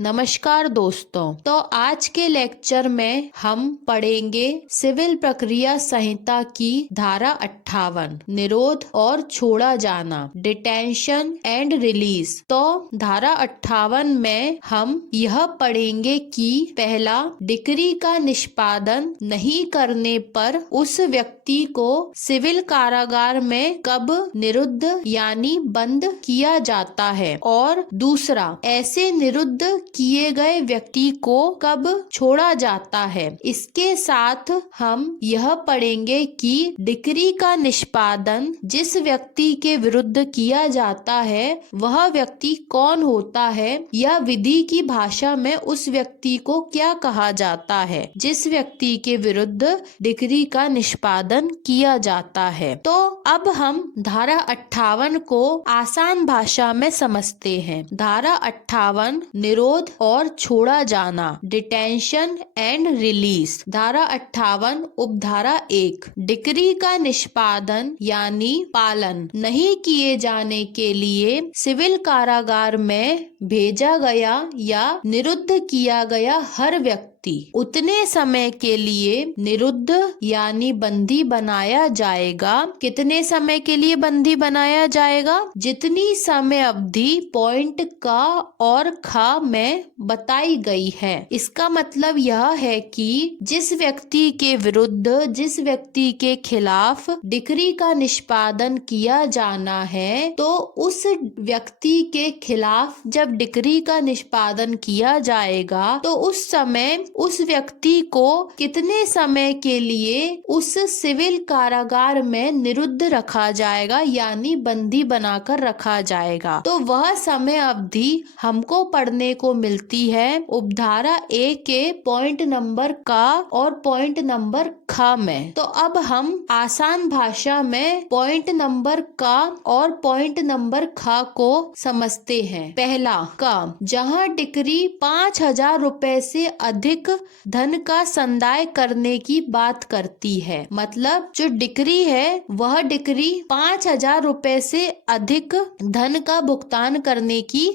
नमस्कार दोस्तों। तो आज के लेक्चर में हम पढ़ेंगे सिविल प्रक्रिया संहिता की धारा 58 निरोध और छोड़ा जाना, डिटेंशन एंड रिलीज। तो धारा 58 में हम यह पढ़ेंगे कि पहला, डिक्री का निष्पादन नहीं करने पर उस व्यक्ति को सिविल कारागार में कब निरुद्ध यानी बंद किया जाता है, और दूसरा, ऐसे निरुद्ध किए गए व्यक्ति को कब छोड़ा जाता है। इसके साथ हम यह पढ़ेंगे कि डिक्री का निष्पादन जिस व्यक्ति के विरुद्ध किया जाता है वह व्यक्ति कौन होता है, या विधि की भाषा में उस व्यक्ति को क्या कहा जाता है जिस व्यक्ति के विरुद्ध डिक्री का निष्पादन किया जाता है। तो अब हम धारा 58 को आसान भाषा में समझते हैं। धारा 58 निरोध और छोड़ा जाना, डिटेंशन एंड रिलीज। धारा 58 उपधारा 1, डिक्री का निष्पादन यानी पालन नहीं किए जाने के लिए सिविल कारागार में भेजा गया या निरुद्ध किया गया हर व्यक्ति उतने समय के लिए निरुद्ध यानी बंदी बनाया जाएगा। कितने समय के लिए बंदी बनाया जाएगा? जितनी समय अवधि पॉइंट का और खा में बताई गई है। इसका मतलब यह है कि जिस व्यक्ति के विरुद्ध, जिस व्यक्ति के खिलाफ डिक्री का निष्पादन किया जाना है, तो उस व्यक्ति के खिलाफ जब डिक्री का निष्पादन किया जाएगा तो उस समय उस व्यक्ति को कितने समय के लिए उस सिविल कारागार में निरुद्ध रखा जाएगा यानी बंदी बनाकर रखा जाएगा। तो वह समय अवधि हमको पढ़ने को मिलती है उपधारा 1 के पॉइंट नंबर का और पॉइंट नंबर ख में। तो अब हम आसान भाषा में पॉइंट नंबर का और पॉइंट नंबर ख को समझते हैं। पहला का, जहां डिक्री 5,000 रुपए से अधिक धन का संदाय करने की बात करती है। मतलब जो डिक्री है वह डिक्री 5,000 रुपए से अधिक धन का भुगतान करने की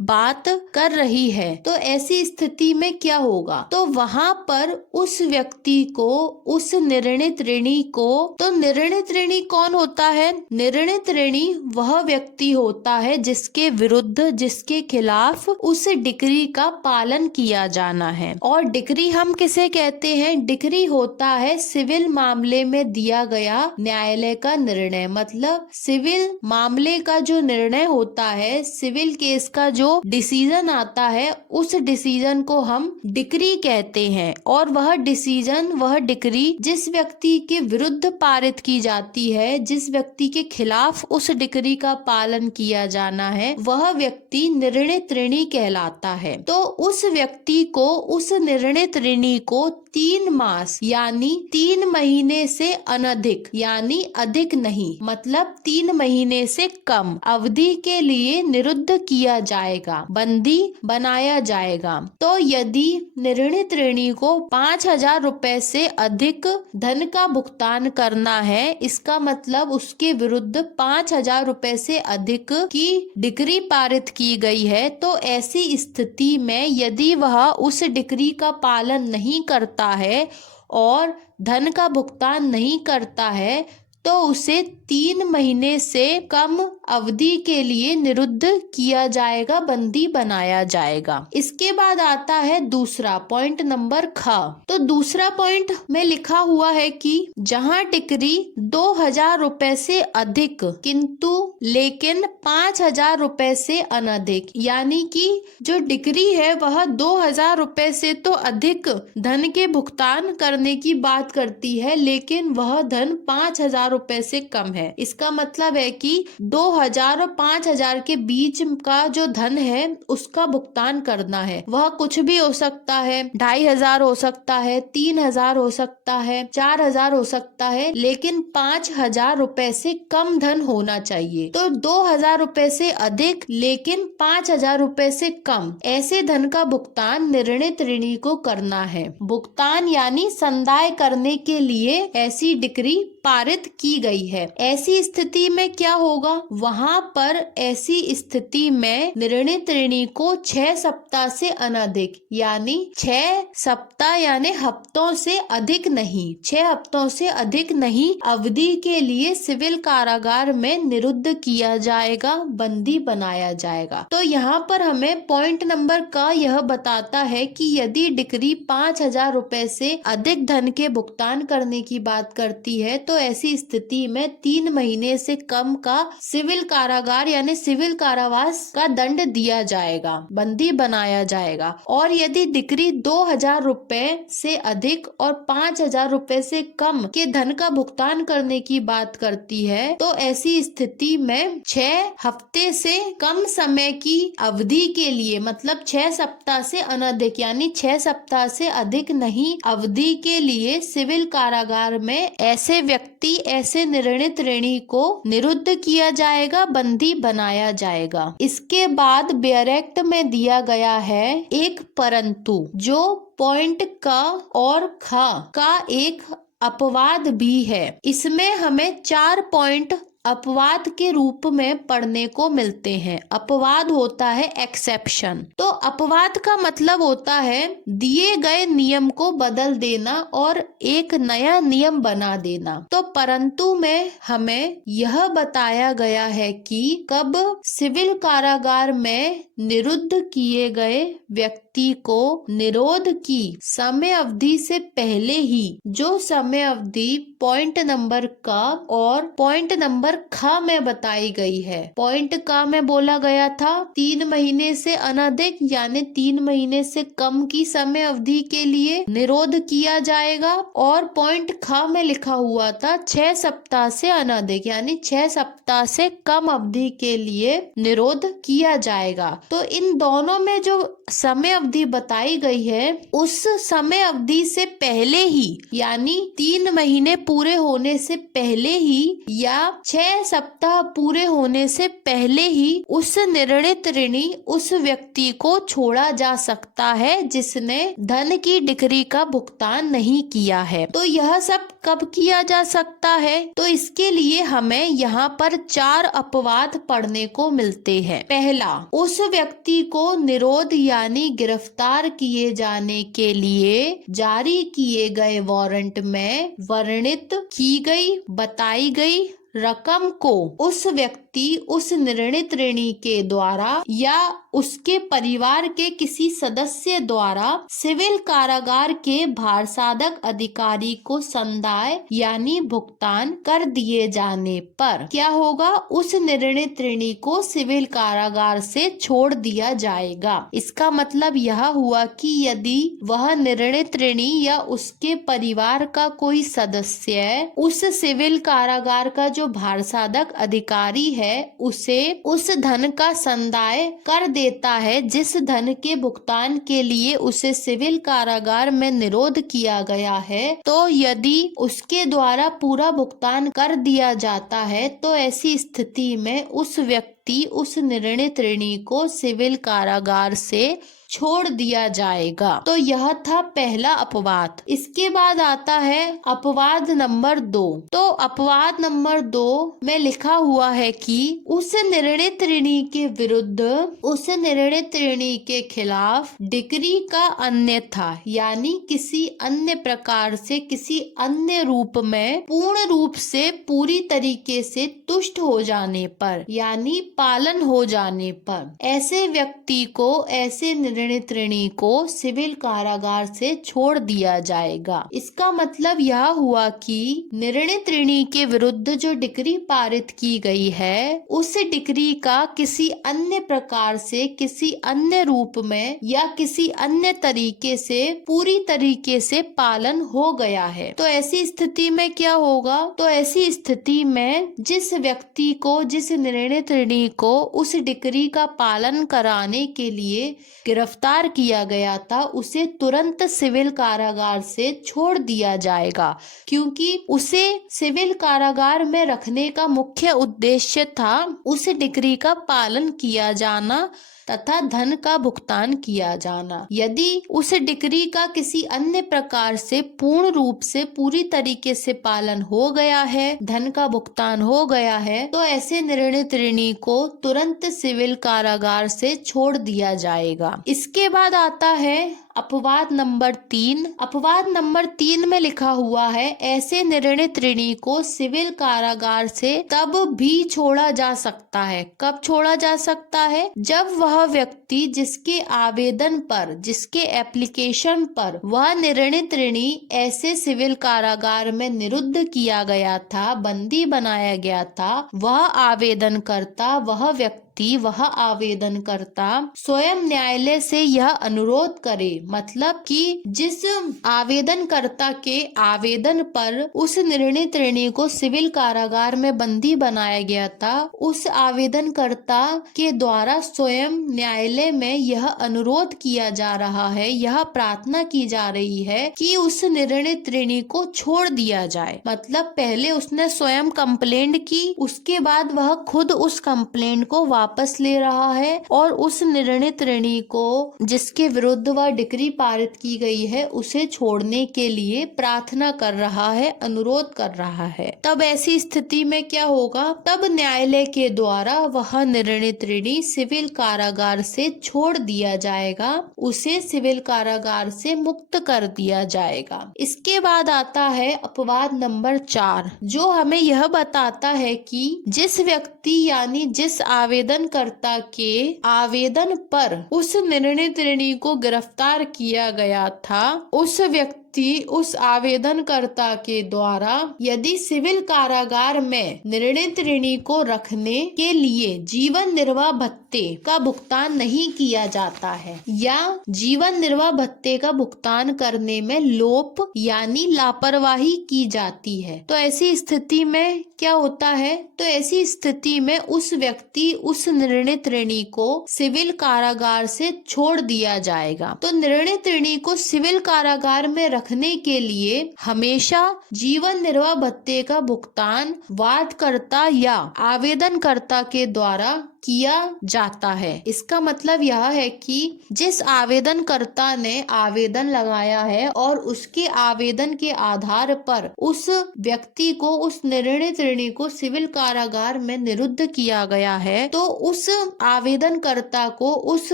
बात कर रही है। तो ऐसी स्थिति में क्या होगा? तो वहां पर उस व्यक्ति को, उस निर्णित ऋणी को, तो निर्णित ऋणी कौन होता है? निर्णित ऋणी वह व्यक्ति होता है जिसके विरुद्ध, जिसके खिलाफ उस डिक्री का पालन किया जाना है। और डिक्री हम किसे कहते हैं? डिक्री होता है सिविल मामले में दिया गया न्यायालय का निर्णय। मतलब सिविल मामले का जो निर्णय होता है, सिविल केस का जो डिसीजन आता है, उस डिसीजन को हम डिक्री कहते हैं। और वह डिसीजन, वह डिक्री जिस व्यक्ति के विरुद्ध पारित की जाती है, जिस व्यक्ति के खिलाफ उस डिक्री का पालन किया जाना है, वह व्यक्ति निर्णित ऋणी कहलाता है। तो उस व्यक्ति को, उस निर्णित ऋणी को 3 मास यानी 3 महीने से अनधिक यानी अधिक नहीं, मतलब 3 महीने से कम अवधि के लिए निरुद्ध किया जाएगा, बंदी बनाया जाएगा। तो यदि निर्णित ऋणी को 5,000 रुपए से अधिक धन का भुगतान करना है, इसका मतलब उसके विरुद्ध 5,000 रुपए से अधिक की डिक्री पारित की गई है। तो ऐसी स्थिति में यदि वह उस डिक्री का पालन नहीं करता है और धन का भुगतान नहीं करता है, तो उसे 3 महीने से कम अवधि के लिए निरुद्ध किया जाएगा, बंदी बनाया जाएगा। इसके बाद आता है दूसरा पॉइंट नंबर ख। तो दूसरा पॉइंट में लिखा हुआ है कि जहां डिक्री 2,000 रुपए से अधिक किंतु लेकिन 5,000 रुपए से अनधिक, यानी कि जो डिक्री है वह 2,000 रुपए से तो अधिक धन के भुगतान करने की बात करती है, लेकिन वह धन 5,000 रुपए से कम है। इसका मतलब है कि 2,000 और 5,000 के बीच का जो धन है उसका भुगतान करना है। वह कुछ भी हो सकता है, 2,500 हो सकता है, 3,000 हो सकता है, 4,000 हो सकता है, लेकिन 5,000 रुपए से कम धन होना चाहिए। तो 2,000 रुपए से अधिक लेकिन 5,000 रुपए से कम, ऐसे धन का भुगतान निर्णित ऋणी को करना है। भुगतान यानी संदाय करने के लिए ऐसी डिक्री पारित की गई है। ऐसी स्थिति में क्या होगा? वहाँ पर ऐसी स्थिति में निर्णीत ऋणी को 6 सप्ताह से अनधिक यानी 6 सप्ताह यानी हफ्तों से अधिक नहीं, 6 हफ्तों से अधिक नहीं अवधि के लिए सिविल कारागार में निरुद्ध किया जाएगा, बंदी बनाया जाएगा। तो यहाँ पर हमें पॉइंट नंबर का यह बताता है कि यदि डिक्री 5,000 रुपए से अधिक धन के भुगतान करने की बात करती है तो ऐसी स्थिति में 3 महीने से कम का सिविल कारागार यानी सिविल कारावास का दंड दिया जाएगा, बंदी बनाया जाएगा। और यदि डिक्री 2,000 रुपए से अधिक और 5,000 रुपए से कम के धन का भुगतान करने की बात करती है तो ऐसी स्थिति में 6 हफ्ते से कम समय की अवधि के लिए मतलब 6 सप्ताह से अनधिक यानी 6 सप्ताह से अधिक नहीं अवधि के लिए सिविल कारागार में ऐसे व्यक्ति ऐसे निर्णीत ऋणी को निरुद्ध किया जाएगा, बंदी बनाया जाएगा। इसके बाद बेयर एक्ट में दिया गया है एक परंतु जो पॉइंट क और ख का एक अपवाद भी है। इसमें हमें 4 पॉइंट अपवाद के रूप में पढ़ने को मिलते हैं। अपवाद होता है एक्सेप्शन। तो अपवाद का मतलब होता है दिए गए नियम को बदल देना और एक नया नियम बना देना। तो परंतु में हमें यह बताया गया है कि कब सिविल कारागार में निरुद्ध किए गए व्यक्ति को निरोध की समय अवधि से पहले ही जो समय अवधि पॉइंट नंबर क और पॉइंट नंबर ख में बताई गई है। पॉइंट क में बोला गया था 3 महीने से अनधिक यानी 3 महीने से कम की समय अवधि के लिए निरोध किया जाएगा और पॉइंट ख में लिखा हुआ था 6 सप्ताह से अनधिक यानी 6 सप्ताह से कम अवधि के लिए निरोध किया जाएगा। तो इन दोनों में जो समय अवधि बताई गई है उस समय अवधि से पहले ही यानी 3 महीने पूरे होने से पहले ही या 6 सप्ताह पूरे होने से पहले ही उस निर्णीत ऋणी उस व्यक्ति को छोड़ा जा सकता है जिसने धन की डिक्री का भुगतान नहीं किया है। तो यह सब कब किया जा सकता है? तो इसके लिए हमें यहाँ पर 4 अपवाद पढ़ने को मिलते हैं। पहला, उस व्यक्ति को निरोध यानी गिरफ्तार किए जाने के लिए जारी किए गए वारंट में वर्णित की गई बताई गई रकम को उस व्यक्ति उस निर्णीत ऋणी के द्वारा या उसके परिवार के किसी सदस्य द्वारा सिविल कारागार के भारसाधक अधिकारी को संदाय यानी भुगतान कर दिए जाने पर क्या होगा? उस निर्णीत ऋणी को सिविल कारागार से छोड़ दिया जाएगा। इसका मतलब यह हुआ कि यदि वह निर्णीत ऋणी या उसके परिवार का कोई सदस्य उस सिविल कारागार का जो भारसाधक अधिकारी है उसे उस धन का संदाय कर देता है जिस धन के भुगतान के लिए उसे सिविल कारागार में निरोध किया गया है, तो यदि उसके द्वारा पूरा भुगतान कर दिया जाता है तो ऐसी स्थिति में उस व्यक्ति उस निर्णीत ऋणी को सिविल कारागार से छोड़ दिया जाएगा। तो यह था पहला अपवाद। इसके बाद आता है अपवाद नंबर 2। तो अपवाद नंबर 2 में लिखा हुआ है कि उस निर्णीत ऋणी के विरुद्ध उस निर्णीत ऋणी के खिलाफ डिक्री का अन्यथा यानी किसी अन्य प्रकार से किसी अन्य रूप में पूर्ण रूप से पूरी तरीके से तुष्ट हो जाने पर यानी पालन हो जाने पर ऐसे व्यक्ति को ऐसे निर्णीत ऋणी को सिविल कारागार से छोड़ दिया जाएगा। इसका मतलब यह हुआ कि निर्णीत ऋणी के विरुद्ध जो डिक्री पारित की गई है उस डिक्री का किसी अन्य प्रकार से किसी अन्य रूप में या किसी अन्य तरीके से पूरी तरीके से पालन हो गया है। तो ऐसी स्थिति में क्या होगा? तो ऐसी स्थिति में जिस व्यक्ति को जिस निर्णीत ऋणी को उस डिक्री का पालन कराने के लिए गिरफ्तार किया गया था उसे तुरंत सिविल कारागार से छोड़ दिया जाएगा, क्योंकि उसे सिविल कारागार में रखने का मुख्य उद्देश्य था उस डिक्री का पालन किया जाना तथा धन का भुगतान किया जाना। यदि उस डिक्री का किसी अन्य प्रकार से पूर्ण रूप से पूरी तरीके से पालन हो गया है, धन का भुगतान हो गया है, तो ऐसे निर्णित ऋणी को तुरंत सिविल कारागार से छोड़ दिया जाएगा। इसके बाद आता है अपवाद नंबर 3। अपवाद नंबर 3 में लिखा हुआ है, ऐसे निर्णित ऋणी को सिविल कारागार से तब भी छोड़ा जा सकता है। कब छोड़ा जा सकता है? जब वह व्यक्ति जिसके आवेदन पर, जिसके एप्लीकेशन पर वह निर्णित ऋणी ऐसे सिविल कारागार में निरुद्ध किया गया था, बंदी बनाया गया था, वह आवेदनकर्ता, वह आवेदनकर्ता स्वयं न्यायालय से यह अनुरोध करे, मतलब कि जिस आवेदनकर्ता के आवेदन पर उस निर्णित ऋणी को सिविल कारागार में बंदी बनाया गया था, उस आवेदनकर्ता के द्वारा स्वयं न्यायालय में यह अनुरोध किया जा रहा है, यह प्रार्थना की जा रही है कि उस निर्णित ऋणी को छोड़ दिया जाए। मतलब पहले उसने स्वयं कंप्लेंट की, उसके बाद वह खुद उस कंप्लेंट को वापस ले रहा है और उस निर्णित ऋणी को जिसके विरुद्ध वह डिक्री पारित की गई है उसे छोड़ने के लिए प्रार्थना कर रहा है, अनुरोध कर रहा है। तब ऐसी स्थिति में क्या होगा? तब न्यायालय के द्वारा वह निर्णित ऋणी सिविल कारागार से छोड़ दिया जाएगा, उसे सिविल कारागार से मुक्त कर दिया जाएगा। इसके बाद आता है अपवाद नंबर 4, जो हमें यह बताता है कि जिस व्यक्ति यानी जिस आवेदनकर्ता के आवेदन पर उस निर्णित ऋणी को गिरफ्तार किया गया था, उस व्यक्ति उस आवेदनकर्ता के द्वारा यदि सिविल कारागार में निर्णित ऋणी को रखने के लिए जीवन निर्वाह भत्ते का भुगतान नहीं किया जाता है या जीवन निर्वाह भत्ते का भुगतान करने में लोप यानी लापरवाही की जाती है, तो ऐसी स्थिति में क्या होता है? तो ऐसी स्थिति में उस व्यक्ति उस निर्णित ऋणी को सिविल कारागार से छोड़ दिया जाएगा। तो निर्णित ऋणी को सिविल कारागार में रखने के लिए हमेशा जीवन निर्वाह भत्ते का भुगतान वादकर्ता या आवेदनकर्ता के द्वारा किया जाता है। इसका मतलब यह है कि जिस आवेदनकर्ता ने आवेदन लगाया है और उसके आवेदन के आधार पर उस व्यक्ति को, उस निर्णित ऋणी को सिविल कारागार में निरुद्ध किया गया है, तो उस आवेदनकर्ता को, उस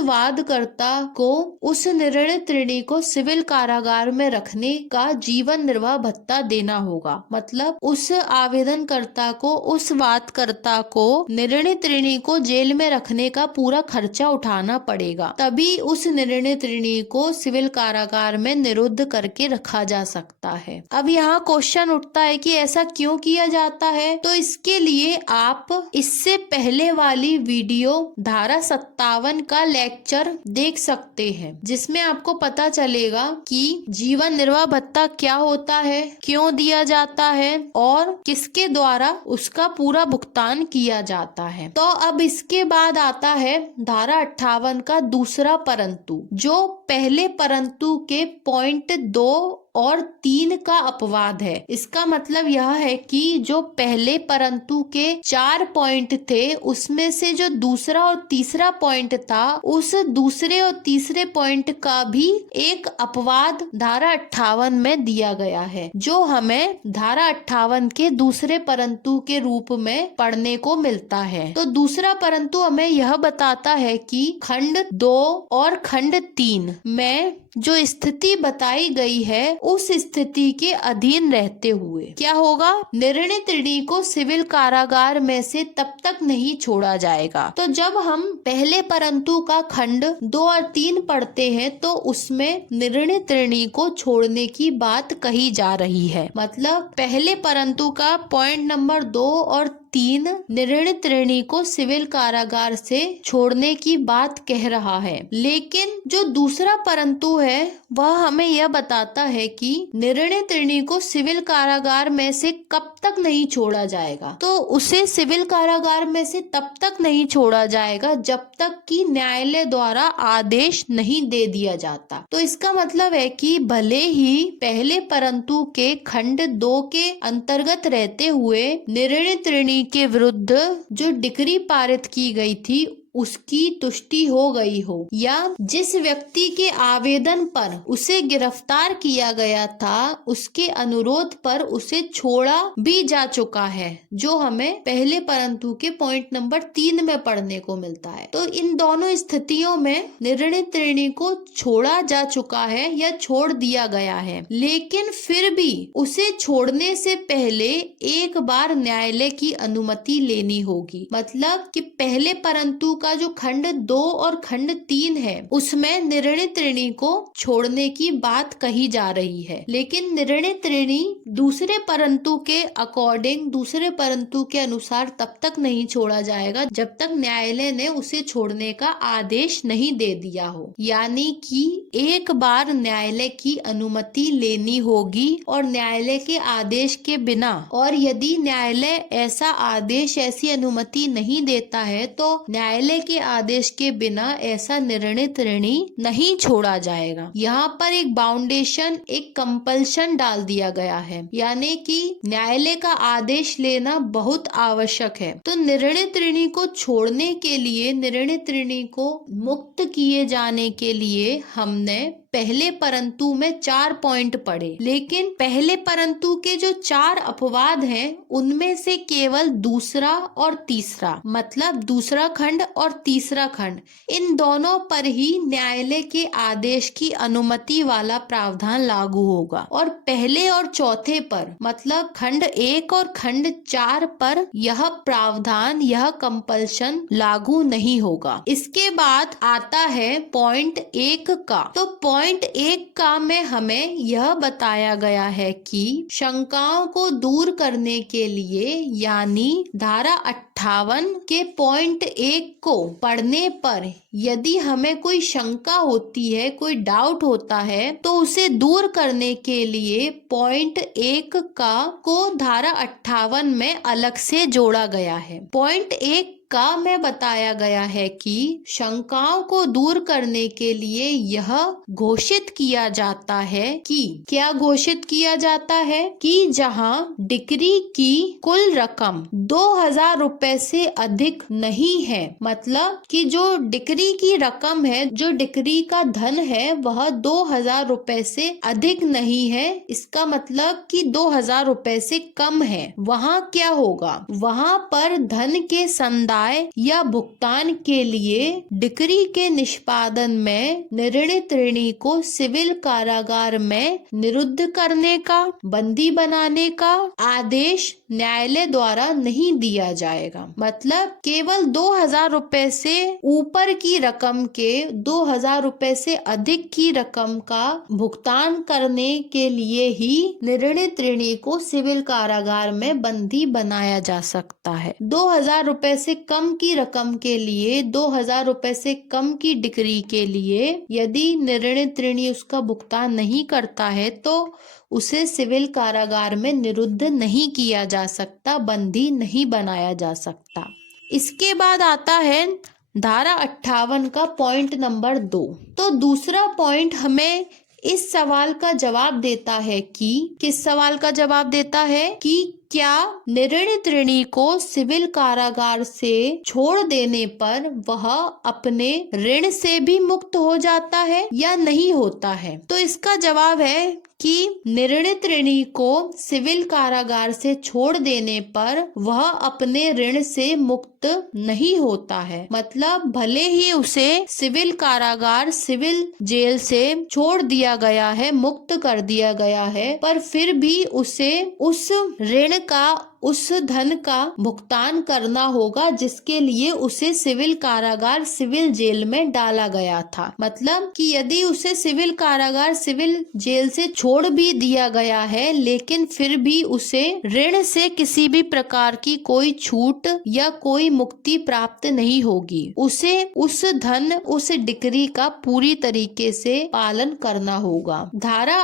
वादकर्ता को, उस निर्णित ऋणी को सिविल कारागार में रखने का जीवन निर्वाह भत्ता देना होगा। मतलब उस आवेदनकर्ता को, उस वादकर्ता को निर्णित ऋणी को जेल में रखने का पूरा खर्चा उठाना पड़ेगा, तभी उस निर्णित ऋणी को सिविल कारागार में निरुद्ध करके रखा जा सकता है। अब यहाँ क्वेश्चन उठता है कि ऐसा क्यों किया जाता है? तो इसके लिए आप इससे पहले वाली वीडियो धारा 57 का लेक्चर देख सकते हैं, जिसमें आपको पता चलेगा कि जीवन निर्वाह भत्ता क्या होता है, क्यों दिया जाता है और किसके द्वारा उसका पूरा भुगतान किया जाता है। तो अब इसके बाद आता है धारा 58 का दूसरा परंतु, जो पहले परंतु के पॉइंट 2 और 3 का अपवाद है। इसका मतलब यह है कि जो पहले परंतु के 4 पॉइंट थे, उसमें से जो दूसरा और तीसरा पॉइंट था, उस दूसरे और तीसरे पॉइंट का भी एक अपवाद धारा 58 में दिया गया है, जो हमें धारा 58 के दूसरे परंतु के रूप में पढ़ने को मिलता है। तो दूसरा परंतु हमें यह बताता है कि खंड 2 और खंड 3 में जो स्थिति बताई गई है, उस स्थिति के अधीन रहते हुए क्या होगा? निर्णित ऋणी को सिविल कारागार में से तब तक नहीं छोड़ा जाएगा। तो जब हम पहले परंतु का खंड 2 और 3 पढ़ते हैं, तो उसमें निर्णित ऋणी को छोड़ने की बात कही जा रही है। मतलब पहले परंतु का पॉइंट नंबर 2 और 3 निर्णित ऋणी को सिविल कारागार से छोड़ने की बात कह रहा है, लेकिन जो दूसरा परंतु है वह हमें यह बताता है कि निर्णित ऋणी को सिविल कारागार में से कब तक नहीं छोड़ा जाएगा। तो उसे सिविल कारागार में से तब तक नहीं छोड़ा जाएगा जब तक कि न्यायालय द्वारा आदेश नहीं दे दिया जाता। तो इसका मतलब है कि भले ही पहले परंतु के खंड 2 के अंतर्गत रहते हुए निर्णित ऋणी के विरुद्ध जो डिक्री पारित की गई थी उसकी तुष्टि हो गई हो या जिस व्यक्ति के आवेदन पर उसे गिरफ्तार किया गया था उसके अनुरोध पर उसे छोड़ा भी जा चुका है, जो हमें पहले परंतु के पॉइंट नंबर 3 में पढ़ने को मिलता है। तो इन दोनों स्थितियों में निर्णित ऋणी को छोड़ा जा चुका है या छोड़ दिया गया है, लेकिन फिर भी उसे छोड़ने से पहले एक बार न्यायालय की अनुमति लेनी होगी। मतलब कि पहले परंतु का जो खंड 2 और खंड 3 है उसमें निर्णित ऋणी को छोड़ने की बात कही जा रही है, लेकिन निर्णित ऋणी दूसरे परंतु के अकॉर्डिंग, दूसरे परंतु के अनुसार तब तक नहीं छोड़ा जाएगा जब तक न्यायालय ने उसे छोड़ने का आदेश नहीं दे दिया हो। यानी कि एक बार न्यायालय की अनुमति लेनी होगी और न्यायालय के आदेश के बिना, और यदि न्यायालय ऐसा आदेश, ऐसी अनुमति नहीं देता है तो न्यायालय के आदेश के बिना ऐसा निर्णित ऋणी नहीं छोड़ा जाएगा। यहाँ पर एक बाउंडेशन, एक कंपल्शन डाल दिया गया है, यानी कि न्यायालय का आदेश लेना बहुत आवश्यक है। तो निर्णित ऋणी को छोड़ने के लिए, निर्णित ऋणी को मुक्त किए जाने के लिए हमने पहले परंतु में 4 पॉइंट पढ़े, लेकिन पहले परंतु के जो 4 अपवाद हैं उनमें से केवल दूसरा और तीसरा, मतलब दूसरा खंड और तीसरा खंड, इन दोनों पर ही न्यायालय के आदेश की अनुमति वाला प्रावधान लागू होगा, और पहले और चौथे पर, मतलब खंड 1 और खंड 4 पर यह प्रावधान, यह कंपल्शन लागू नहीं होगा। इसके बाद आता है पॉइंट 1 का। तो पॉइंट 1 का में हमें यह बताया गया है कि शंकाओं को दूर करने के लिए, यानी धारा 58 के पॉइंट 1 को पढ़ने पर यदि हमें कोई शंका होती है, कोई डाउट होता है, तो उसे दूर करने के लिए पॉइंट 1 का को धारा 58 में अलग से जोड़ा गया है। पॉइंट 1 का में बताया गया है कि शंकाओं को दूर करने के लिए यह घोषित किया जाता है कि, क्या घोषित किया जाता है कि जहां डिक्री की कुल रकम 2000 रुपए से अधिक नहीं है, मतलब कि जो डिक्री की रकम है, जो डिक्री का धन है वह 2000 रुपए से अधिक नहीं है, इसका मतलब कि 2000 रुपए से कम है, वहाँ क्या होगा, वहाँ पर धन के संदाय या भुगतान के लिए डिक्री के निष्पादन में निर्णित ऋणी को सिविल कारागार में निरुद्ध करने का, बंदी बनाने का आदेश न्यायालय द्वारा नहीं दिया जाएगा। मतलब केवल 2000 रुपए से ऊपर की रकम के, 2000 रुपए से अधिक की रकम का भुगतान करने के लिए ही निर्णित ऋणी को सिविल कारागार में बंदी बनाया जा सकता है। 2000 रुपए से कम की रकम के लिए, 2000 रुपए से कम की डिक्री के लिए यदि निर्णित ऋणी उसका भुगतान नहीं करता है तो उसे सिविल कारागार में निरुद्ध नहीं किया जा सकता, बंदी नहीं बनाया जा सकता। इसके बाद आता है धारा 58 का पॉइंट नंबर 2। तो दूसरा पॉइंट हमें इस सवाल का जवाब देता है कि, किस सवाल का जवाब देता है कि क्या निर्णित ऋणी को सिविल कारागार से छोड़ देने पर वह अपने ऋण से भी मुक्त हो जाता है या नहीं होता है। तो इसका जवाब है कि निर्णित ऋणी को सिविल कारागार से छोड़ देने पर वह अपने ऋण से मुक्त नहीं होता है। मतलब भले ही उसे सिविल कारागार, सिविल जेल से छोड़ दिया गया है, मुक्त कर दिया गया है, पर फिर भी उसे उस ऋण का, उस धन का भुगतान करना होगा जिसके लिए उसे सिविल कारागार, सिविल जेल में डाला गया था। मतलब कि यदि उसे सिविल कारागार, सिविल जेल से छोड़ भी दिया गया है, लेकिन फिर भी उसे ऋण से किसी भी प्रकार की कोई छूट या कोई मुक्ति प्राप्त नहीं होगी। उसे उस धन, उस डिक्री का पूरी तरीके से पालन करना होगा। धारा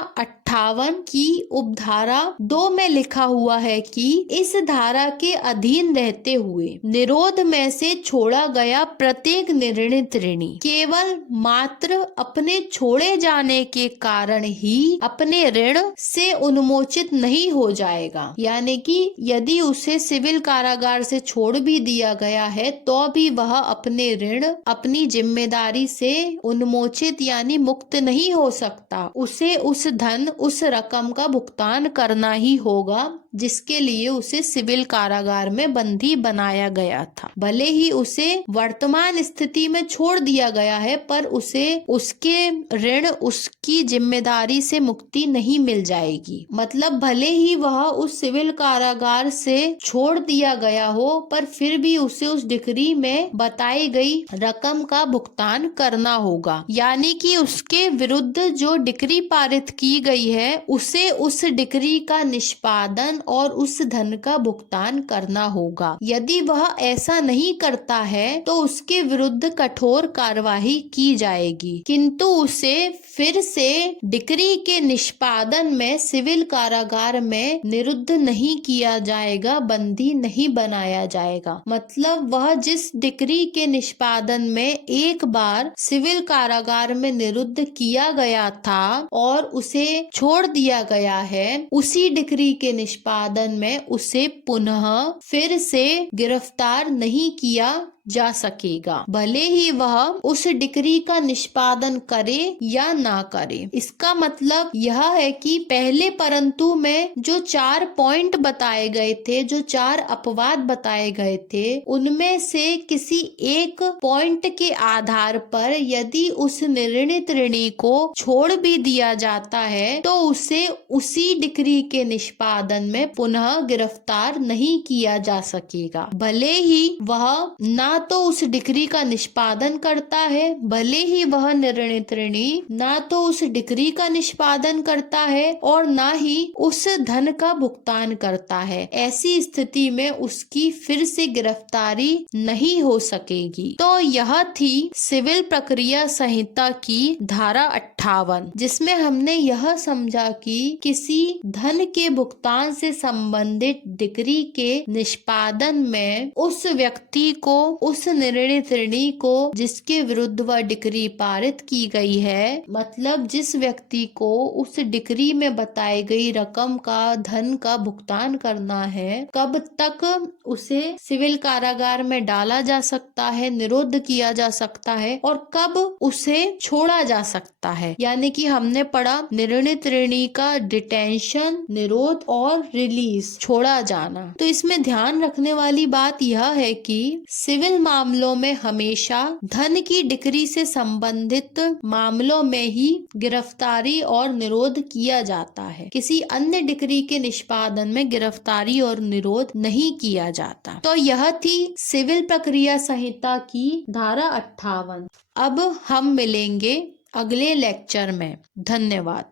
58 की उपधारा 2 में लिखा हुआ है कि इस धारा के अधीन रहते हुए निरोध में से छोड़ा गया प्रत्येक निर्णित ऋणी केवल मात्र अपने छोड़े जाने के कारण ही अपने ऋण से उन्मोचित नहीं हो जाएगा। यानी कि यदि उसे सिविल कारागार से छोड़ भी दिया गया है तो भी वह अपने ऋण अपनी जिम्मेदारी से उन्मोचित यानी मुक्त नहीं हो सकता। उसे उस धन उस रकम का भुगतान करना ही होगा जिसके लिए उसे सिविल कारागार में बंदी बनाया गया था। भले ही उसे वर्तमान स्थिति में छोड़ दिया गया है पर उसे उसके ऋण उसकी जिम्मेदारी से मुक्ति नहीं मिल जाएगी। मतलब भले ही वह उस सिविल कारागार से छोड़ दिया गया हो पर फिर भी उसे उस डिक्री में बताई गई रकम का भुगतान करना होगा। यानी कि उसके विरुद्ध जो डिक्री पारित की गई है उसे उस डिक्री का निष्पादन और उस धन का भुगतान करना होगा। यदि वह ऐसा नहीं करता है तो उसके विरुद्ध कठोर कार्यवाही की जाएगी, किंतु उसे फिर से डिक्री के निष्पादन में सिविल कारागार में निरुद्ध नहीं किया जाएगा, बंदी नहीं बनाया जाएगा। मतलब वह जिस डिक्री के निष्पादन में एक बार सिविल कारागार में निरुद्ध किया गया था और उसे छोड़ दिया गया है, उसी डिक्री के निष्पादन में उसे पुनः फिर से गिरफ्तार नहीं किया जा सकेगा, भले ही वह उस डिक्री का निष्पादन करे या ना करे। इसका मतलब यह है कि पहले परंतु में जो 4 पॉइंट बताए गए थे, जो 4 अपवाद बताए गए थे, उनमें से किसी एक पॉइंट के आधार पर यदि उस निर्णित ऋणी को छोड़ भी दिया जाता है तो उसे उसी डिक्री के निष्पादन में पुनः गिरफ्तार नहीं किया जा सकेगा। भले ही वह ना तो उस डिक्री का निष्पादन करता है, भले ही वह निर्णित ऋणी ना तो उस डिक्री का निष्पादन करता है और ना ही उस धन का भुगतान करता है। ऐसी स्थिति में उसकी फिर से गिरफ्तारी नहीं हो सकेगी। तो यह थी सिविल प्रक्रिया संहिता की धारा 58, जिसमें हमने यह समझा कि किसी धन के भुगतान से संबंधित डिक्री के निष्पादन में उस व्यक्ति को, उस निर्णित ऋणी को जिसके विरुद्ध वह डिक्री पारित की गई है, मतलब जिस व्यक्ति को उस डिक्री में बताई गई रकम का, धन का भुगतान करना है, कब तक उसे सिविल कारागार में डाला जा सकता है, निरुद्ध किया जा सकता है और कब उसे छोड़ा जा सकता है। यानी कि हमने पढ़ा निर्णित ऋणी का डिटेंशन, निरोध और रिलीज, छोड़ा जाना। तो इसमें ध्यान रखने वाली बात यह है कि सिविल मामलों में हमेशा धन की डिक्री से संबंधित मामलों में ही गिरफ्तारी और निरोध किया जाता है। किसी अन्य डिक्री के निष्पादन में गिरफ्तारी और निरोध नहीं किया जाता। तो यह थी सिविल प्रक्रिया संहिता की धारा 58। अब हम मिलेंगे अगले लेक्चर में। धन्यवाद।